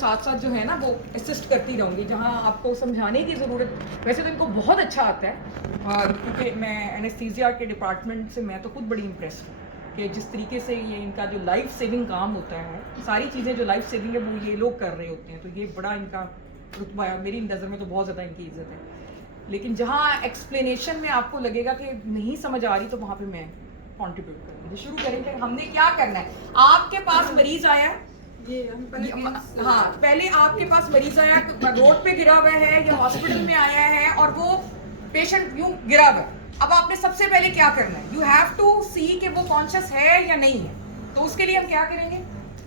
साथ साथ जो है ना वो असिस्ट करती रहूँगी जहाँ आपको समझाने की ज़रूरत, वैसे तो इनको बहुत अच्छा आता है और क्योंकि मैं एनेस्थीसिया के डिपार्टमेंट से मैं तो खुद बड़ी इम्प्रेस हूँ कि जिस तरीके से ये इनका जो लाइफ सेविंग काम होता है, सारी चीज़ें जो लाइफ सेविंग है वो ये लोग कर रहे होते हैं, तो ये बड़ा इनका रुतबा है, मेरी नज़र में तो बहुत ज़्यादा इनकी इज्जत है। लेकिन जहाँ एक्सप्लेनेशन में आपको लगेगा कि नहीं समझ आ रही तो वहाँ पे मैं कंट्रीब्यूट करूँगी। शुरू करेंगे, हमने क्या करना है। आपके पास मरीज आया है, हाँ पहले आपके पास मरीज आया, रोड पे गिरा हुआ है या हॉस्पिटल में आया है और वो पेशेंट यूं गिरा हुआ है। अब आपने सबसे पहले क्या करना है, यू हैव टू सी कि वो कॉन्शियस है या नहीं है। तो उसके लिए हम क्या करेंगे,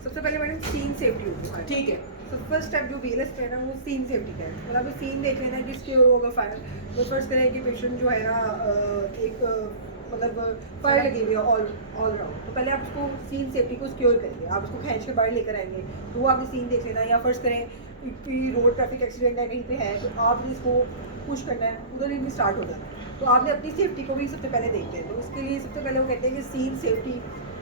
सबसे पहले मैडम सीन सेफ्टी होगी। ठीक है, तो फर्स्ट स्टेप जो BLS का है ना वो सीन सेफ्टी का है। मतलब अभी सीन देख लेना है किसके होगा फायर। तो फर्स्ट करें कि पेशेंट जो है ना एक मतलब फायर लगी हुई है ऑल राउंड, तो पहले आप उसको सीन सेफ्टी को सिक्योर करेंगे। आप उसको खींच के बाहर लेकर आएंगे तो वो आपने सीन देख लेना है। या फर्स्ट करें कि रोड ट्रैफिक एक्सीडेंट है कहीं पे है तो आपने इसको पुश करना है, उधर ही स्टार्ट हो जाना है। तो आपने अपनी सेफ्टी को भी सबसे पहले देखते हैं। तो इसके लिए सबसे पहले वो कहते हैं कि scene safety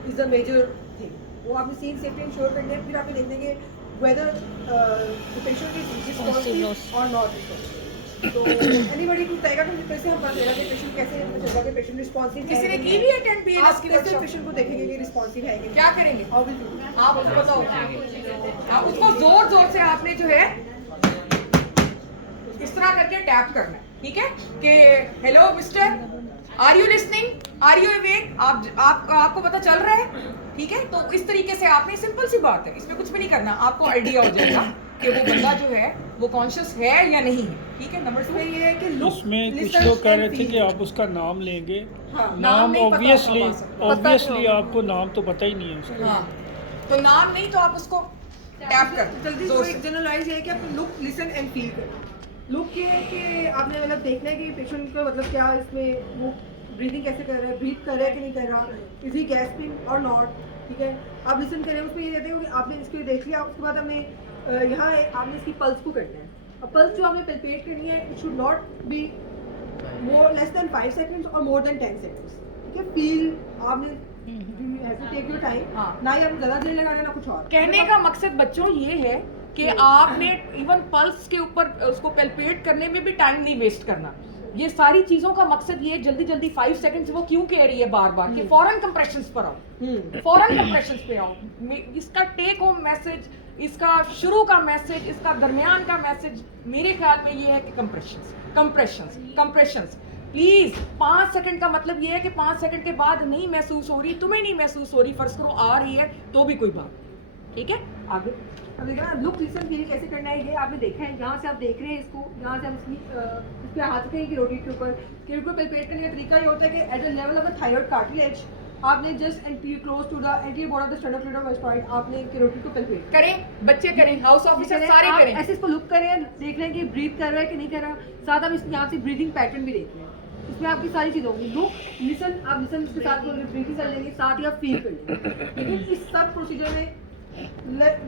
is the major thing. वो आपने सीन सेफ्टी इंश्योर करनी है। फिर आपने देखना है कि whether the patient is responsive or not responsive. तो anybody को बताएगा कि कैसे हम पता चलेगा कि पेशेंट कैसे पता चलेगा कि पेशेंट रिस्पॉन्सिव है। किसी ने की भी अटेंड BLS आप की कैसे वर्कशॉप? पेशेंट को देखेंगे कि रिस्पॉन्सिव है कि क्या करेंगे How will you? आप उसको बताओ। हाँ, उसको जोर जोर से आपने जो है इस तरह करके टैप करना है, ठीक है कि hello mister, are you listening, are you awake, आपको पता चल रहा है, ठीक है। तो इस तरीके से आपने, सिंपल सी बात है, इसमें कुछ भी नहीं करना, आपको आइडिया हो जाएगा कि वो बंदा जो है वो कॉन्शियस है या नहीं है, ठीक है। नंबर 2 ये है कि look, इसमें कुछ listen लोग कह रहे and थे feel. कि आप उसका नाम लेंगे। हाँ, नाम नहीं पता ऑब्वियसली होगा ऑब्वियसली आपको नाम तो पता ही नहीं है उसका। हाँ, तो नाम नहीं तो आप उसको टैप कर जल्दी जोर से से। जनरलाइज है कि आप लुक लिसन एंड फील करें। लुक ये है कि आपने मतलब देखना है कि पेशेंट का मतलब क्या इसमें वो ब्रीदिंग कैसे कर रहा है, ब्रीथ कर रहा है कि नहीं कर रहा, इज ही गैस्पिंग और नॉट, ठीक है। आप लिसन करें, उसमें ये कहते हैं कि आपने इसको देख लिया, उसके बाद हमें यहाँ आपने इसकी पल्स को करना है। अब पल्स जो हमें पैल्पेट करनी है, it should not be more less than 5 seconds और मोर देन 10 सेकंड्स, ठीक है। फील आपने टेक योर टाइम, हाँ। ना ही आपने ज़्यादा देर लगाना ना कुछ और। कहने का मकसद बच्चों ये है कि आपने इवन पल्स के ऊपर उसको पैल्पेट करने में भी टाइम नहीं वेस्ट करना। ये सारी चीजों का मकसद ये जल्दी जल्दी 5 सेकंड्स वो क्यों कह रही है बार बार कि फॉरन कंप्रेशंस पर आओ, फॉरन कंप्रेशंस पे आओ। इसका टेक होम मैसेज, इसका शुरू का मैसेज, इसका दरमियान का मैसेज मेरे ख्याल में ये है कि कंप्रेशंस प्लीज। 5 सेकंड का मतलब ये है कि 5 सेकंड के बाद नहीं महसूस हो रही, तुम्हें नहीं महसूस हो रही, फर्ज करो आ रही है तो भी कोई बात, ठीक है। आगे अब देखा ना लुक लिसन फील कैसे करना है, ये आपने देखा है। यहाँ से आप देख रहे हैं इसको, यहाँ से हम इस पे हाथ रखेंगे किरोटिड के ऊपर। किरोटिड को पैल्पेट करने का तरीका ये होता है कि at the level of the thyroid cartilage आपने just close to the anterior border of the sternocleidomastoid आपने किरोटिड को पैल्पेट करें, बच्चे करें, हाउस ऑफिसर सारे आप करें। ऐसे इसको लुक करें, देख रहे हैं कि ब्रीथ कर रहा है कि नहीं कर रहा। साथ आप यहाँ से ब्रीदिंग पैटर्न भी देख रहे हैं, इसमें आपकी सारी चीज़ होगी। लुक लिसन, आप लिसन के साथ ब्रीथिंग कर लेंगे, साथ ही आप फील कर लेंगे। लेकिन इस सब प्रोसीजर में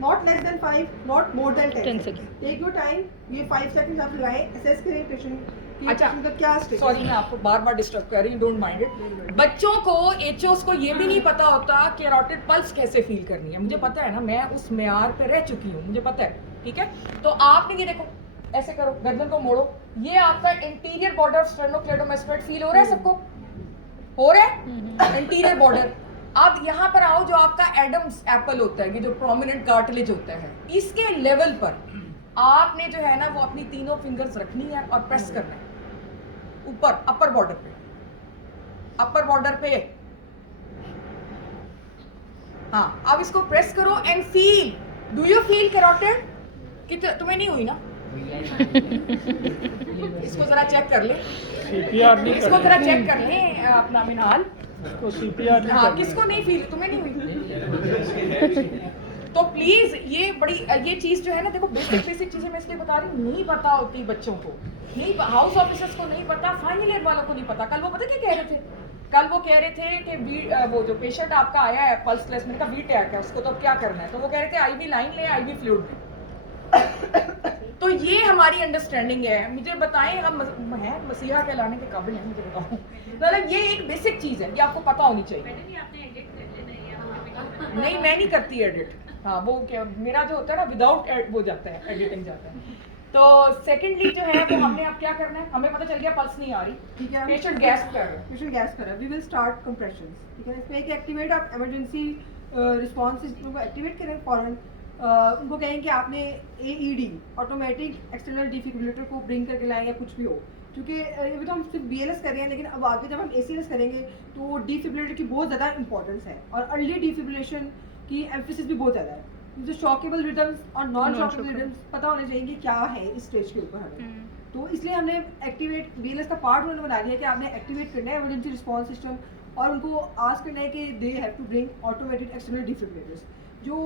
not less than 5, not more than 10 seconds. Take your time. ये 5 seconds आप लगाएं, assess करें पेशेंट की अच्छा, पेशेंट का क्या स्टेट। सॉरी मैं आपको बार बार डिस्टर्ब कर रही हूँ, डोंट माइंड इट। बच्चों को, एचओस को ये भी नहीं पता होता कि कैरोटिड पल्स कैसे फील करनी है। मुझे पता है ना, मैं उस मेयार पे रह चुकी हूँ, मुझे पता है, ठीक है। तो आपने ये देखो, ऐसे करो, गर्दन को मोड़ो, ये आपका इंटीरियर बॉर्डर ऑफ स्टेनोक्लेडोमास्टोइड फील हो रहा है सबको? हो रहा है इंटीरियर बॉर्डर। अब यहाँ पर आओ, जो आपका एडम्स एप्पल होता है, ये जो प्रोमिनेंट कार्टिलेज होता है, इसके लेवल पर आपने जो है ना वो अपनी तीनों फिंगर्स रखनी है और प्रेस करना है ऊपर अपर बॉर्डर पे, अपर बॉर्डर पे। हाँ, अब इसको प्रेस करो and feel. Do you feel carotid? कि तुम्हें नहीं हुई ना? इसको जरा चेक कर ले, CPR नहीं इसको जरा चेक कर ले अपना मिनाल। तो CPR नहीं हाँ, करना। किसको नहीं फील, तुम्हें नहीं हुई? तो प्लीज ये बड़ी ये चीज जो है ना, देखो बेसिक चीजें मैं इसलिए बता रही हूँ, नहीं पता होती बच्चों को, नहीं, हाउस ऑफिसर्स को नहीं पता, फाइनल ईयर वालों को नहीं पता। कल वो पता क्या कह रहे थे? कल वो कह रहे थे कि वो जो पेशेंट आपका आया है पल्स टेस्ट में का वी टैक है, उसको तो अब क्या करना है? तो वो कह रहे थे आईवी लाइन ले, आईवी फ्लूइड ले। तो ये हमारी अंडरस्टैंडिंग है। मुझे बताएं, हम हैं मसीहा कहलाने के काबिल हैं? मुझे बताओ, मतलब ये एक बेसिक चीज है, ये आपको पता होनी चाहिए। नहीं, मैं नहीं करती एडिट, हाँ वो क्या मेरा जो होता है ना विदाउट वो जाता है एडिटिंग जाता है। तो सेकेंडली जो है वो हमने अब क्या करना है, हमें पता चल गया पल्स नहीं आ रही, ठीक है, पेशेंट गैस कर रहा है। पेशेंट गैस कर रहा है, वी विल स्टार्ट कंप्रेशंस, ठीक है। इसमें एक एक्टिवेट आप इमरजेंसी रिस्पांस सिस्टम को एक्टिवेट करें फौरन। उनको कहें कि आपने AED ऑटोमेटिक एक्सटर्नल डिफिब्रिलेटर को ब्रिंग करके लाएं या कुछ भी हो, क्योंकि अभी तो हम सिर्फ BLS कर रहे हैं, लेकिन अब आगे जब हम ACLS करेंगे तो डिफिब्रिलेटर की बहुत ज़्यादा इंपॉर्टेंस है और अर्ली डिफिब्रिलेशन की एम्फेसिस भी बहुत ज़्यादा है। जो शॉकेबल रिदम्स और नॉन शॉकेबल रिदम्स पता होने चाहिए कि क्या है इस स्टेज के ऊपर हमें। तो इसलिए हमने एक्टिवेट BLS का पार्ट उन्होंने बना दिया कि आपने एक्टिवेट करना है इमरजेंसी रिस्पांस सिस्टम और उनको आस्क करना है कि they have to bring automated external defibrillators. जो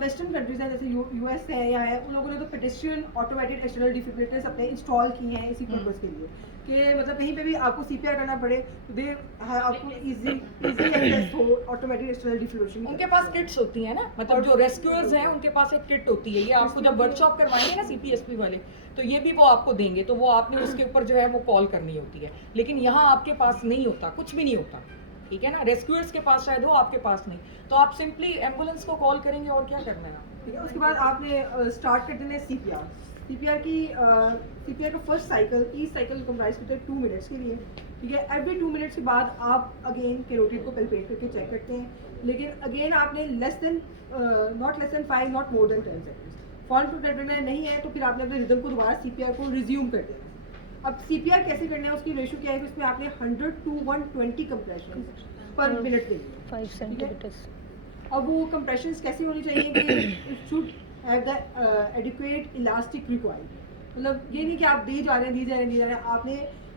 वेस्टर्न कंट्रीज हैं जैसे US है या है, उन लोगों ने तो पेडेस्ट्रियन ऑटोमेटेड एक्सटर्नल डिफिब्रिलेटर्स अपने इंस्टॉल किए हैं इसी पर्पस के लिए कि मतलब कहीं पे भी आपको CPR करना पड़े तो दे आपको इजी एक्सेस हो ऑटोमेटेड एक्सटर्नल डिफिब्रिलेशन। उनके पास किट्स होती है ना, मतलब जो रेस्क्यूअर्स हैं उनके पास एक किट होती है, ये आपको जब वर्कशॉप करवाएंगे ना CPSP वाले तो ये भी वो आपको देंगे, तो वो आपने उसके ऊपर जो है वो कॉल करनी होती है। लेकिन यहाँ आपके पास नहीं होता, कुछ भी नहीं होता, ठीक है ना। रेस्क्यूअर्स के पास शायद हो, आपके पास नहीं, तो आप सिंपली एम्बुलेंस को कॉल करेंगे और क्या करना है, ठीक है। उसके बाद आपने स्टार्ट कर देना है CPR का first cycle, each cycle comprise करते हैं 2 मिनट्स के लिए, ठीक है। एवरी 2 मिनट्स के बाद आप अगेन कैरोटिड को पैल्पेट करके चेक करते हैं, लेकिन अगेन आपने not less than 5 not more than 10 seconds form to dead नहीं है तो फिर आपने अपने रिदम को दोबारा CPR को रिज्यूम कर देना। अब CPR कैसे करना है उसकी रेशियो क्या है, उसमें आपने 100 to 120 कंप्रेशन पर मिनट के लिए 5 सेंटीमीटर्स। अब वो कंप्रेशंस कैसी होनी चाहिए कि it should have the adequate elastic required, मतलब ये नहीं कि आप दी जा रहे हैं, आपने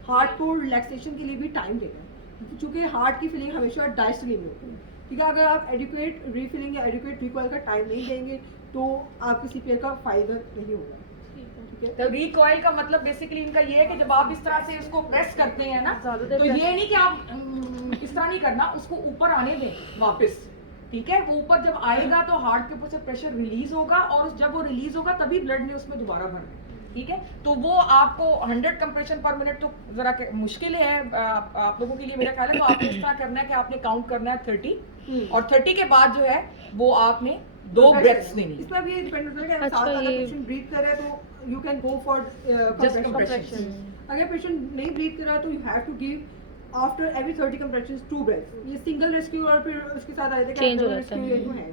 हार्ट को रिलैक्सेशन के लिए भी टाइम देना है, क्योंकि हार्ट की फीलिंग हमेशा डायस्टली में होती है, ठीक है। अगर आप एडिक्वेट रीफिलिंग या एडिक्वेट रिकॉयल का टाइम नहीं देंगे तो आपके CPR का फायदा नहीं होगा, ठीक है। तो रिकॉइल का मतलब बेसिकली इनका ये है कि जब आप इस तरह से इसको प्रेस करते हैं ना, तो ये नहीं कि आप इस तरह नहीं करना, उसको ऊपर आने दें वापस, ठीक है। वो ऊपर जब आएगा तो हार्ट के ऊपर से प्रेशर रिलीज होगा और जब वो रिलीज होगा तभी ब्लड ने उसमें दोबारा भरना है, ठीक है। तो वो आपको 100 कंप्रेशन पर मिनट तो जरा मुश्किल है आप लोगों के लिए, मेरा ख्याल है। तो आपको इस तरह करना है कि आपने काउंट करना है 30 और 30 के बाद जो है वो आपने 2 ब्रेथ्स देनी है। इसमें अब ये डिपेंड होता है कि अच्छा, अगर ये- पेशेंट ब्रीथ कर रहा है तो you can go for Just compression. compression। अगर पेशेंट नहीं ब्रीथ कर रहा तो you have to give after every 30 compressions 2 breaths. ये सिंगल रेस्क्यू और फिर उसके साथ आ जाता है Change हो double जाता है। rescue है।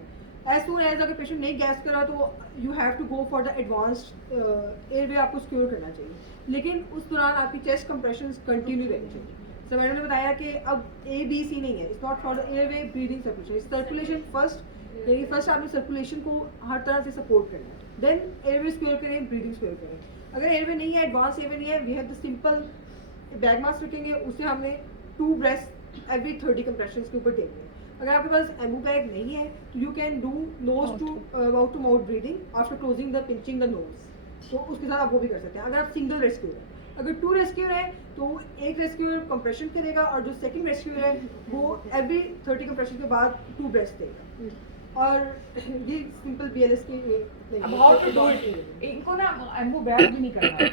एज सून एज अगर पेशेंट नहीं गैस कर रहा तो you have to go for the advanced airway आपको सिक्योर करना चाहिए, लेकिन उस दौरान आपकी चेस्ट कंप्रेशंस कंटिन्यू रहनी चाहिए। सो मैंने ने बताया कि अब ABC नहीं है, it's not for the airway breathing circulation, circulation first, यानी फर्स्ट आपने सर्कुलेशन को हर तरह से सपोर्ट करना है, देन एयरवे सिक्योर करें, ब्रीदिंग सिक्योर करें। अगर एयरवे नहीं है, एडवांस एयरवे नहीं है, we have the simple bag mask रखेंगे, उससे हमने 2 ब्रेथ्स एवरी 30 कंप्रेशंस के ऊपर देंगे। अगर आपके पास एम्बू बैग नहीं है तो you can do nose to mouth breathing after closing the pinching the nose, तो उसके साथ आप वो भी कर सकते हैं। अगर आप सिंगल रेस्क्यूअर है, अगर 2 रेस्क्यूअर है तो एक रेस्क्यूअर कंप्रेशन करेगा और जो सेकंड रेस्क्यूअर है वो एवरी 30 कंप्रेशन के बाद 2 ब्रेथ्स देगा। और ये सिंपल BLS की अब हाउ टू डू इट, इनको ना एम्बू बैग भी नहीं करना है,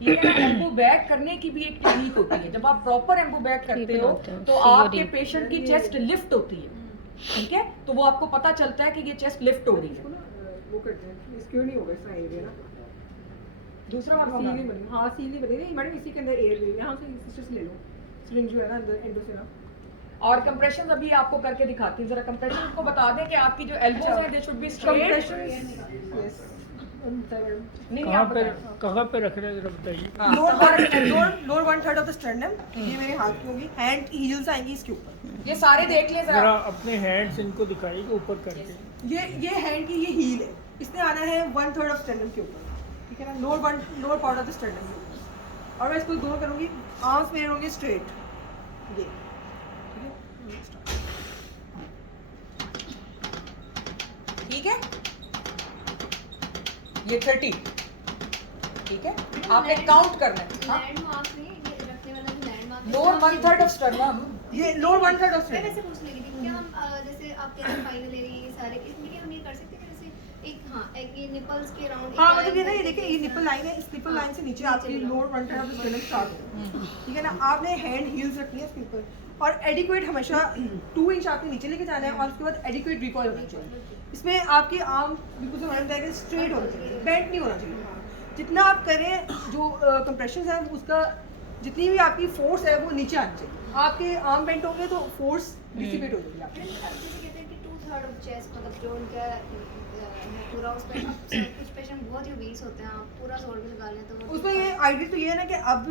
ठीक है ना। एम्बू बैग करने की भी एक टेक्निक होती है, जब आप प्रॉपर एम्बू बैग करते हो तो आपके पेशेंट की चेस्ट लिफ्ट होती है, ठीक है। तो वो आपको पता चलता है कि ये चेस्ट लिफ्ट हो रही इसको है। ना वो करते हैं, सिक्योर नहीं होगा इस एरिया ना, दूसरा वाला सील होना नहीं बनेगी। हाँ सील नहीं बनेगी मैडम, इसी के अंदर एयरवे यहाँ से सिस्टर से ले लो, सिरिंज जो है ना अंदर एंडो से ना। और कंप्रेशन अभी आपको करके दिखाती हूँ, जरा कंप्रेशन को बता दें कि आपकी जो एल्बोज हैं they should be straight. Compression yes नहीं कहाँ आप पे बताएं। कहाँ पे रख रहे हैं जरा बताइए। हाँ, लोअर 1/3 ऑफ द स्टर्नम, ये मेरे हाथ की होगी, हैंड हील्स आएंगी इसके ऊपर। ये सारे देख लें जरा जरा। अपने हैंड्स इनको दिखाइए ऊपर करके। ये हैंड की ये हील है, इसने आना है 1/3 ऑफ स्टर्नम के ऊपर, ठीक है ना, lower part of the sternum के ऊपर। और मैं इसको दोनों करूँगी, आर्म्स मेरे होंगे स्ट्रेट, ये ठीक है, ये 30, ठीक है। आपने काउंट करना है। हाँ? लैंडमार्क में ये रखने वाला जो लैंडमार्क है, लोअर 1/3 ऑफ स्टर्नम। ये लोअर 1/3 ऑफ मैं स्टर्नम। वैसे पूछ रही थी क्या हम जैसे आप कह रहे हैं फाइनल ले रही हैं ये सारे, इसमें क्या हम ये कर सकते हैं कि जैसे एक हाँ एक ये निपल्स के राउंड, हाँ मतलब ये ना, ये देखिए ये निपल लाइन है, इस निपल लाइन से नीचे नीचे आपकी मिला। Lower 1/3 of the sternum start होगा, ठीक है ना। आपने हैंड हील्स रखनी है इसके ऊपर और एडिक्वेट हमेशा 2 इंच आपके नीचे लेके जाना है और उसके बाद एडिक्वेट रिकॉइल होना चाहिए। इसमें आपकी आर्म बिल्कुल से मैंने बताया कि स्ट्रेट होना चाहिए, बेंड नहीं होना चाहिए। जितना आप करें जो कंप्रेशन है उसका जितनी भी आपकी फोर्स है वो नीचे आनी चाहिए। आपके आर्म बेंट होंगे तो फोर्स डिसिपेट हो जाएगी आपकी। जैसे कहते हैं कि 2/3 ऑफ चेस्ट मतलब जो उनका पूरा उस पर कुछ पेशेंट बहुत ही obese होते हैं, आप पूरा जोर भी लगा लें तो वो उसमें ये आइडिया तो ये है ना कि अब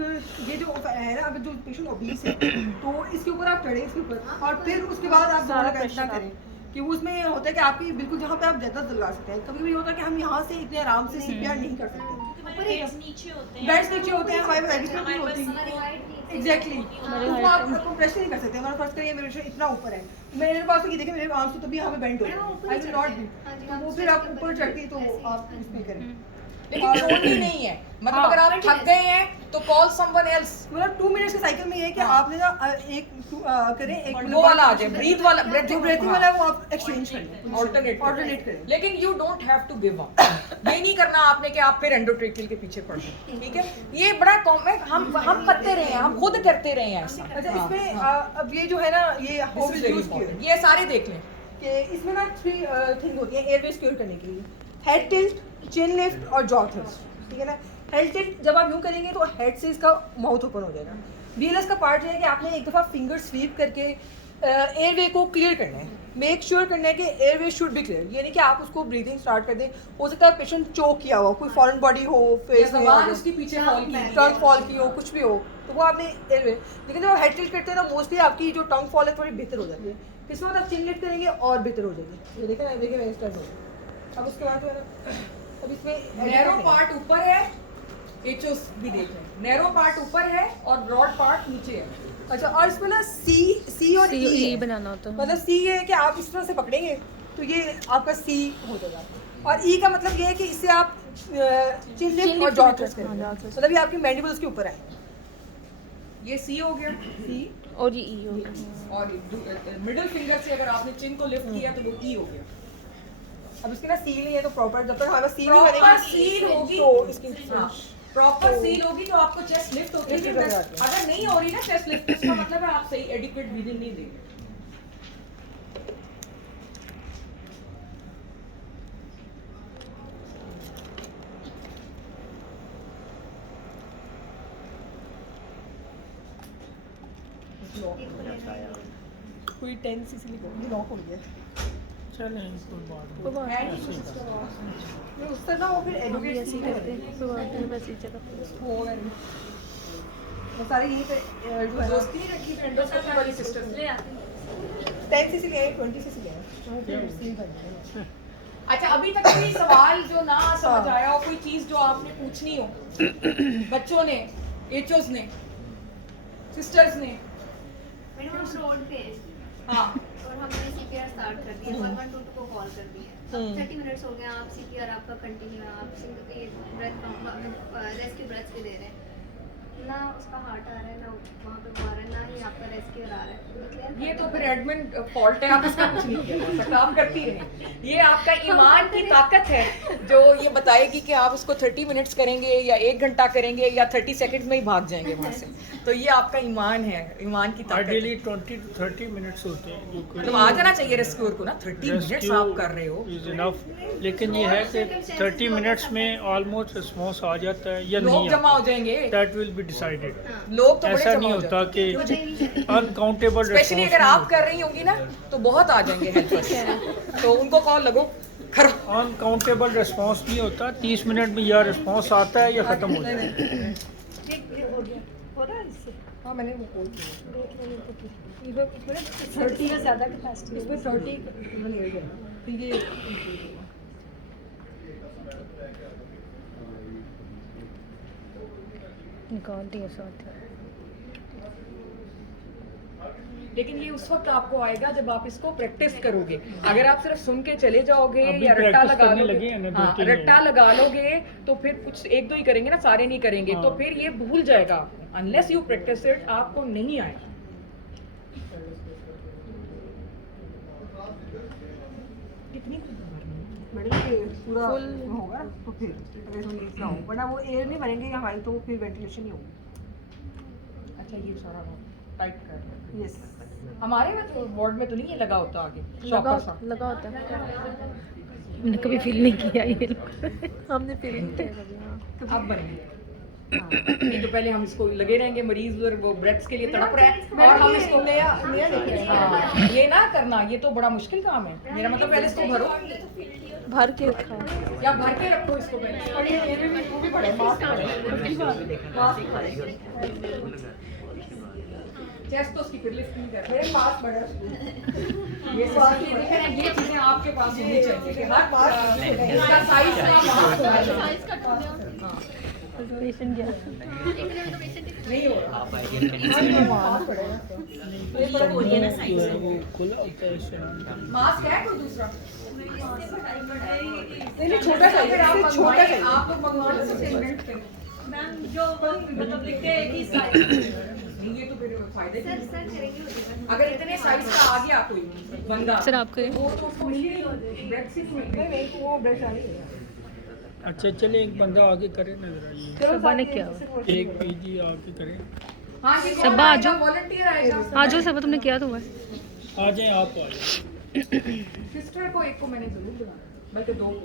ये जो है ना, अब जो पेशेंट ओबीस है तो इसके ऊपर आप चढ़ें इसके ऊपर और फिर उसके बाद आप दोबारा बेंच ना करें कि वो उसमें होता है कि आपकी बिल्कुल जहाँ पे आप ज़्यादा लगा सकते हैं। कभी भी होता है कि हम यहाँ से इतने आराम से सीपीआर नहीं कर सकते, बेड्स नीचे होते हैं, बेड्स नीचे होते हैं, हमारे एडिक्वेट नहीं होती। हमारी हाइट नहीं एग्जैक्टली तो आप कंप्रेस नहीं कर सकते। हमारा फर्स्ट करिए मेरे पेशेंट इतना ऊपर है, मेरे पास तो ये देखिए मेरे आर्म्स तो तभी यहाँ पे बेंड हो आई विल नॉट बी, तो वो फिर आप ऊपर चढ़ती तो आप इसमें करें। लेकिन ओनली नहीं है, मतलब अगर आप थक गए हैं तो कॉल समवन एल्स। मतलब 2 मिनट्स के साइकिल में ये है कि आपने ना एक करें एक वो वाला आ जाए, ब्रीथ वाला, जो ब्रीथिंग वाला है वो आप एक्सचेंज कर लें, ऑल्टरनेट करें। लेकिन you don't have to give up. ये नहीं करना आपने कि आप फिर एंडोट्रेकियल के पीछे पड़ जाए, ठीक है? ये बड़ा कॉमन, हम करते रहे हैं, हम खुद करते रहे हैं ऐसा। अच्छा इसमें अब ये जो है ना ये how This is will very use important. ये सारे देख लें। कि इसमें ना 3 थिंग होती है एयरवे सिक्योर करने के लिए, हेड टिल्ट, चिन लिफ्ट और जॉ थ्रस्ट, ठीक है ना? हेड टिल्ट जब आप यूँ करेंगे तो हेड से इसका माउथ ओपन हो जाएगा। BLS का पार्ट ये है कि आपने एक दफ़ा फिंगर स्वीप करके एयरवे को क्लियर करना है, मेक श्योर करना है कि एयरवे शुड बी क्लियर। ये नहीं कि आप उसको ब्रीदिंग स्टार्ट कर दें, हो सकता है पेशेंट चोक किया हो, कोई फॉरेन बॉडी हो, फेस में जबान उसके पीछे फॉल की टंग फॉल की हो, कुछ भी हो, तो वो आपने एयरवे। लेकिन जब आप हेड टिल्ट करते हैं ना मोस्टली आपकी जो टंग फॉल है थोड़ी बेहतर हो जाती है, इसके बाद आप चिन लिफ्ट करेंगे और बेहतर हो जाएगी। ये देखें ना, देखिए मैं स्टार्ट हो। अब उसके बाद जो है ना, अब इसमें नैरो पार्ट ऊपर है, एचओस भी देख लें, नैरो पार्ट ऊपर है और ब्रॉड पार्ट नीचे है। अच्छा, और इसमें ना सी और ई बनाना होता है। मतलब सी ये है कि आप इस तरह से पकड़ेंगे तो ये आपका सी हो जाएगा, और ई का मतलब ये है कि इससे आप चिन लिफ्ट और जॉ थ्रस्ट करेंगे, मतलब ये आपकी मैंडिबल्स के ऊपर है। ये सी हो गया, सी और ये ई हो गया। और मिडिल फिंगर से अगर आपने चिन को लिफ्ट किया तो वो ई हो गया। अब इसकी ना सील नहीं है तो प्रॉपर, जब तक हमारा सील नहीं प्रॉपर बनेगी सील होगी तो इसकी प्रॉपर सील होगी तो आपको चेस्ट लिफ्ट होती है। अगर नहीं हो रही ना चेस्ट लिफ्ट, इसका मतलब है आप सही एडिक्वेट ब्रीदिंग नहीं दे रहे। कोई 10 cc नहीं लॉक हो गया चलें कोई बात नहीं। है नहीं कुछ सिस्टम। ये उस तरह ना वो फिर एडुकेट ऐसे ही करते हैं, बस इस जगह पे होगा नहीं। वो सारे यहीं पे जो है ना दोस्ती नहीं रखी फ्रेंडों से वाली सिस्टम ले आते हैं। 10 cc ले 20 cc ले तो फिर सील बन जाएगा। अच्छा, अभी तक कोई सवाल जो ना समझ आया हो, कोई चीज जो आपने पूछनी हो बच्चों ने, एचओस ने, सिस्टर्स ने? मैडम हम रोड पे हैं हाँ, और हमने CPR स्टार्ट कर दिया, 1122 को कॉल कर दिया। 30 मिनट्स हो गए, आप CPR आपका कंटिन्यू है, आप ये ब्रेथ रेस्क्यू ब्रेथ्स भी दे रहे हैं ना, उसका हार्ट आ रहा है ना वहाँ पे वो आ रहा है, ना ही आपका रेस्क्यूअर आ रहा है। तो clear ये कर तो दो। फिर एडमिन फॉल्ट है, आप इसका कुछ नहीं कर सकते, आप करती रहें। ये आपका ईमान की ताकत है जो ये बताएगी कि आप उसको 30 मिनट्स करेंगे या 1 घंटा करेंगे या 30 सेकंड्स में ही भाग जाएंगे वहाँ से। तो ये आपका ईमान है, ईमान की ताकत है। आइडियली 20 to 30 मिनट्स होते हैं जो कोई मतलब आ जाना चाहिए रेस्क्यूअर को ना, 30 मिनट्स आप कर रहे हो। Is enough. लेकिन ये है कि 30 मिनट्स में ऑलमोस्ट रिस्पॉन्स आ जाता है या लोग नहीं जमा आता, हो जाएंगे, दैट विल बी डिसाइडेड। लोग तो बड़े ऐसा जमा नहीं हो होता जाते हैं। कि अनकाउंटेबल स्पेशली अगर आप कर रही होंगी ना तो बहुत आ जाएंगे हेल्पर्स, तो उनको कॉल लगो करो। अनकाउंटेबल रिस्पांस नहीं होता, 30 मिनट में या रिस्पांस आता है या ख़त्म हो जाता है। हो रहा है इससे? हाँ मैंने वो खोल दिया। इसमें 30 से ज़्यादा कैपेसिटी, इसमें 30 इवन एयर है, तो ये निकाल दिया साथ। लेकिन ये उस वक्त आपको आएगा जब आप इसको प्रैक्टिस करोगे। अगर आप सिर्फ सुन के चले जाओगे अभी या रट्टा practice लगा करने लोगे, लगे हैं ना, हाँ, 2-3 रट्टा लगा लोगे तो फिर कुछ 1-2 ही करेंगे ना, सारे नहीं करेंगे, तो हाँ। फिर ये भूल जाएगा। अनलेस यू प्रैक्टिस इट आपको नहीं आएगा। कितनी बड़ी पूरा होगा ना, तो फिर अगर इसमें लीक ना हो, वरना वो एयर नहीं बनेंगे हमारी तो फिर वेंटिलेशन नहीं होगी। अच्छा, ये सारा टाइट कर। यस हमारे में तो वार्ड में तो नहीं है लगा होता आगे लगा शॉपर सा। लगा होता है हमने कभी फील नहीं किया ये लोग हमने फील नहीं किया कभी हाँ अब बन गई। नहीं तो पहले हम इसको लगे रहेंगे मरीज और वो ब्रेथ्स के लिए तड़प रहे हैं और हम इसको नया लेके हाँ, ये ना करना, ये तो बड़ा मुश्किल काम है। मेरा मतलब पहले इसको भरो भर के रखा है या भर के रखो इसको पहले। और ये भी वो भी पड़े मास्क पड़े चेस्ट तो उसकी फिर लिफ्ट नहीं कर मेरे पास बड़ा ये चीजें आपके पास होनी चाहिए कि हर इसका साइज का मास्क होना चाहिए। हाँ, पेशेंट गया नहीं हो रहा। वो खुला होता है शाम। मास्क है कोई दूसरा? नहीं छोटा साइज अगर आप छोटा मंगवाएं, साइज आप लोग मंगवा लो सबसे इन्वेंट करें। नहीं, ये तो फिर फायदे की सर नहीं। सर करेंगे उसके बाद। अगर इतने साइज का आ गया कोई बंदा सर आप करें वो तो उसको मिल ब्रेड सिर्फ मिल गई। नहीं वो ब्रश आ रही है अच्छा चले एक बंदा आगे करे ना जरा ये सबा ने क्या एक पीजी आके करे। हाँ ये सबा आ जाओ। वॉलंटियर आएगा। आज जो सब तुमने किया तो हुआ है आ जाए आप आ जाए। सिस्टर को एक को मैंने जरूर बुलाया बल्कि दो को।